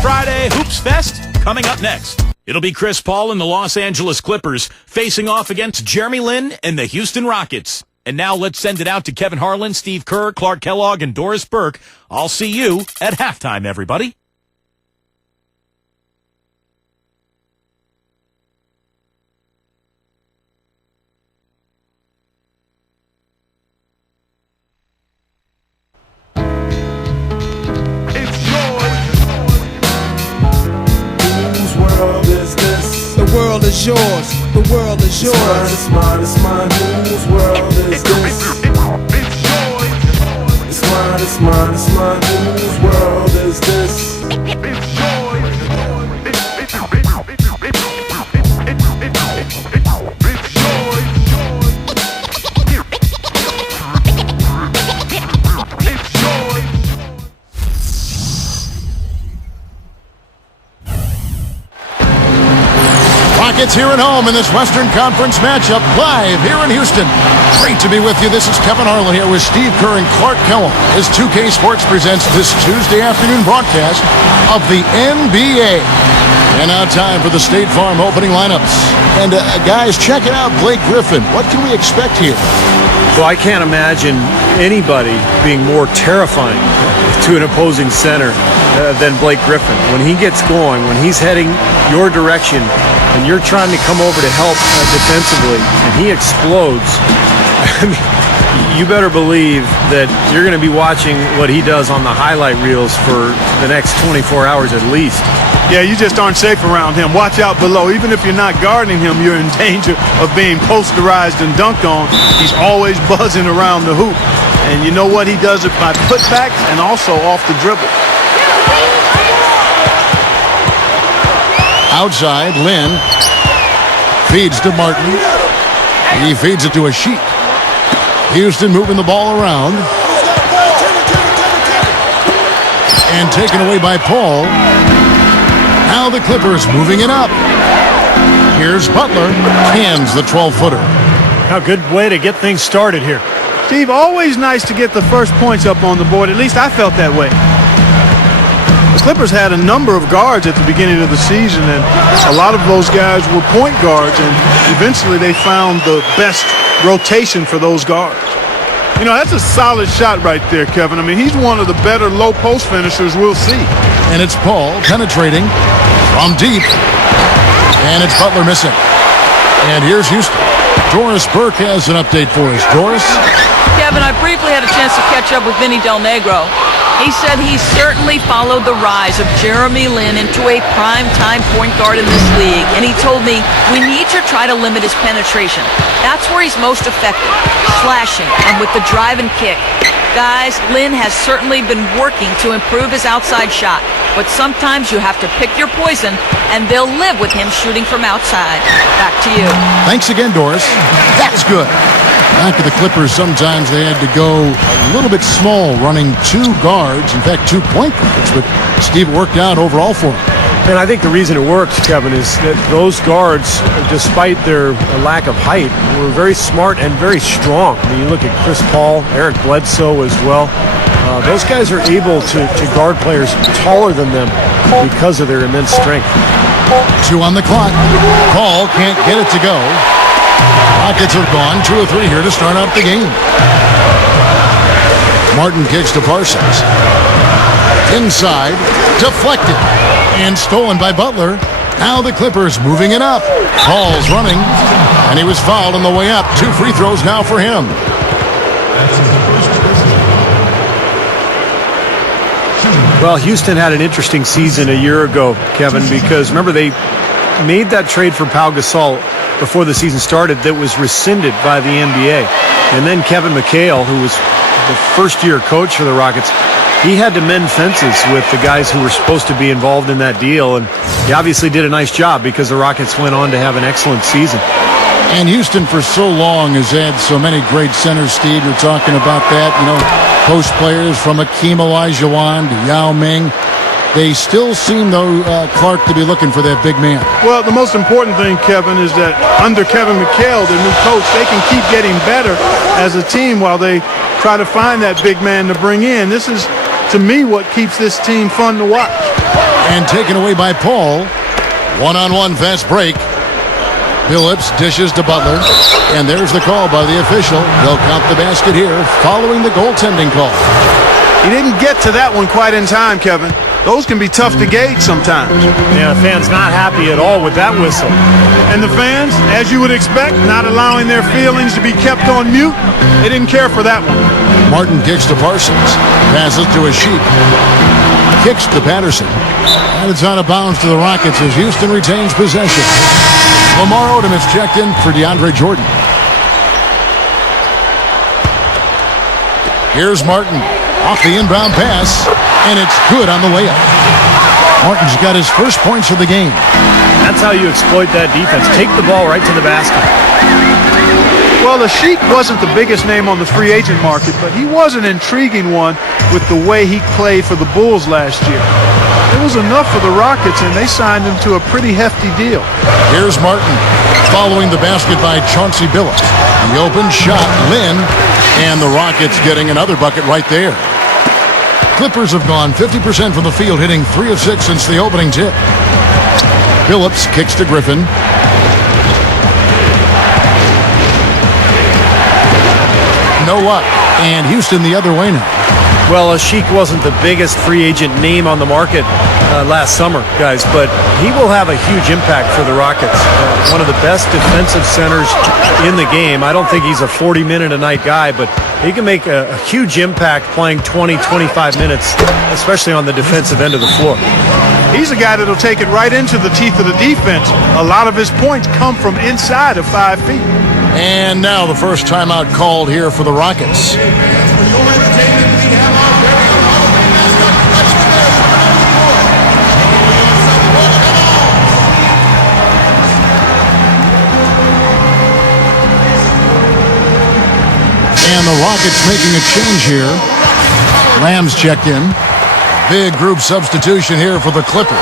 Friday Hoops Fest coming up next. It'll be Chris Paul and the Los Angeles Clippers facing off against Jeremy Lin and the Houston Rockets. And now let's send it out to Kevin Harlan, Steve Kerr, Clark Kellogg, and Doris Burke. I'll see you at halftime, everybody. The world is yours. The world is yours. It's mine, it's mine. Whose world is this? It's yours. It's mine, it's mine, it's mine. Whose world is this? It's yours. It's Rockets here at home in this Western Conference matchup, live here in Houston. Great to be with you. This is Kevin Harlan here with Steve Kerr and Clark Kellogg as 2K Sports presents this Tuesday afternoon broadcast of the NBA. And now time for the State Farm opening lineups. And guys, check it out, Blake Griffin. What can we expect here? Well, I can't imagine anybody being more terrifying to an opposing center than Blake Griffin. When he gets going, when he's heading your direction, and you're trying to come over to help defensively, and he explodes, I mean, you better believe that you're going to be watching what he does on the highlight reels for the next 24 hours at least. Yeah, you just aren't safe around him. Watch out below. Even if you're not guarding him, you're in danger of being posterized and dunked on. He's always buzzing around the hoop. And you know what? He does it by putbacks and also off the dribble. Outside, Lin feeds to Martin. He feeds it to a Sheik. Houston moving the ball around. And taken away by Paul. Now the Clippers moving it up. Here's Butler. Cans the 12-footer. A good way to get things started here. Steve, always nice to get the first points up on the board. At least I felt that way. The Clippers had a number of guards at the beginning of the season, and a lot of those guys were point guards, and eventually they found the best rotation for those guards. You know, that's a solid shot right there, Kevin. I mean, he's one of the better low-post finishers we'll see. And it's Paul penetrating from deep. And it's Butler missing. And here's Houston. Doris Burke has an update for us. Doris? Kevin, I briefly had a chance to catch up with Vinny Del Negro. He said he certainly followed the rise of Jeremy Lin into a prime-time point guard in this league, and he told me we need to try to limit his penetration. That's where he's most effective, slashing and with the drive and kick. Guys, Lin has certainly been working to improve his outside shot, but sometimes you have to pick your poison, and they'll live with him shooting from outside. Back to you. Thanks again, Doris. That's good. Back to the Clippers, sometimes they had to go a little bit small, running two guards, in fact, 2 point guards, but Steve worked out overall for him. And I think the reason it works, Kevin, is that those guards, despite their lack of height, were very smart and very strong. I mean, you look at Chris Paul, Eric Bledsoe as well. Those guys are able to guard players taller than them because of their immense strength. 2 on the clock. Paul can't get it to go. Rockets have gone 2 of 3 here to start out the game. Martin kicks to Parsons. Inside, deflected, and stolen by Butler. Now the Clippers moving it up. Paul's running, and he was fouled on the way up. 2 free throws now for him. Well, Houston had an interesting season a year ago, Kevin, because remember they made that trade for Pau Gasol before the season started that was rescinded by the NBA. And then Kevin McHale, who was the first-year coach for the Rockets, he had to mend fences with the guys who were supposed to be involved in that deal, and he obviously did a nice job because the Rockets went on to have an excellent season. And Houston for so long has had so many great centers, Steve. You're talking about that, you know, post players from Akeem Olajuwon to Yao Ming. They still seem, though, Clark, to be looking for that big man. Well, the most important thing, Kevin, is that under Kevin McHale, the new coach, they can keep getting better as a team while they try to find that big man to bring in. This is, to me, what keeps this team fun to watch. And taken away by Paul. One-on-one fast break. Phillips dishes to Butler. And there's the call by the official. They'll count the basket here following the goaltending call. He didn't get to that one quite in time, Kevin. Those can be tough to gauge sometimes. Yeah, the fans not happy at all with that whistle. And the fans, as you would expect, not allowing their feelings to be kept on mute, they didn't care for that one. Martin kicks to Parsons. Passes to a sheep. Kicks to Patterson. And it's out of bounds to the Rockets as Houston retains possession. Lamar Odom is checked in for DeAndre Jordan. Here's Martin off the inbound pass, and it's good on the layup. Martin's got his first points of the game. That's how you exploit that defense. Take the ball right to the basket. Well, Asik wasn't the biggest name on the free agent market, but he was an intriguing one with the way he played for the Bulls last year. It was enough for the Rockets, and they signed him to a pretty hefty deal. Here's Martin following the basket by Chauncey Billups. The open shot, Lynn, and the Rockets getting another bucket right there. Clippers have gone 50% from the field, hitting 3 of 6 since the opening tip. Billups kicks to Griffin. No luck, and Houston the other way now. Well, Asik wasn't the biggest free agent name on the market last summer, guys, but he will have a huge impact for the Rockets. One of the best defensive centers in the game. I don't think he's a 40-minute-a-night guy, but he can make a huge impact playing 20, 25 minutes, especially on the defensive end of the floor. He's a guy that'll take it right into the teeth of the defense. A lot of his points come from inside of 5 feet. And now the first timeout called here for the Rockets. And the Rockets making a change here. Lamb's checked in. Big group substitution here for the Clippers.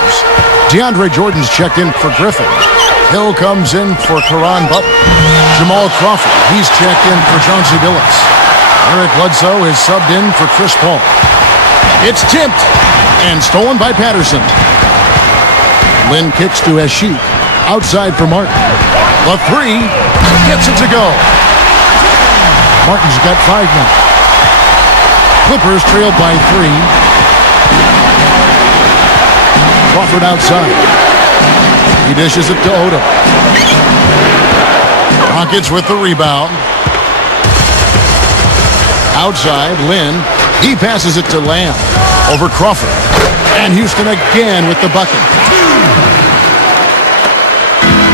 DeAndre Jordan's checked in for Griffin. Hill comes in for Caron Butler. Jamal Crawford, he's checked in for Chauncey Billups. Eric Bledsoe is subbed in for Chris Paul. It's tipped and stolen by Patterson. Lynn kicks to Asik. Outside for Martin. The three gets it to go. Martin's got 5 now. Clippers trailed by 3. Crawford outside. He dishes it to Odom. Rockets with the rebound. Outside, Lynn. He passes it to Lamb. Over Crawford. And Houston again with the bucket.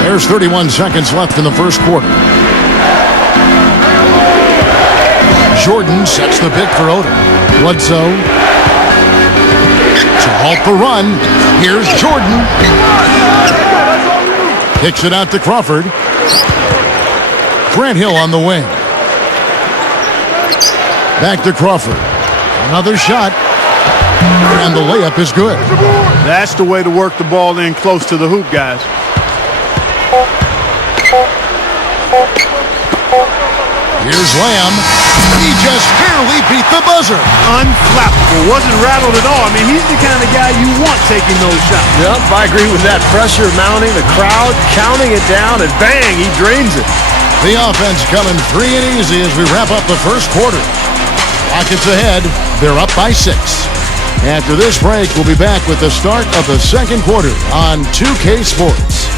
There's 31 seconds left in the first quarter. Jordan sets the pick for Odom. Bledsoe. To halt the run. Here's Jordan. Kicks it out to Crawford. Grant Hill on the wing. Back to Crawford. Another shot. And the layup is good. That's the way to work the ball in close to the hoop, guys. Here's Lamb. He just barely beat the buzzer. Unflappable. Wasn't rattled at all. I mean, he's the kind of guy you want taking those shots. Yep, I agree with that. Pressure mounting, the crowd counting it down, and bang, he drains it. The offense coming free and easy as we wrap up the first quarter. Rockets ahead. They're up by 6. After this break, we'll be back with the start of the second quarter on 2K Sports.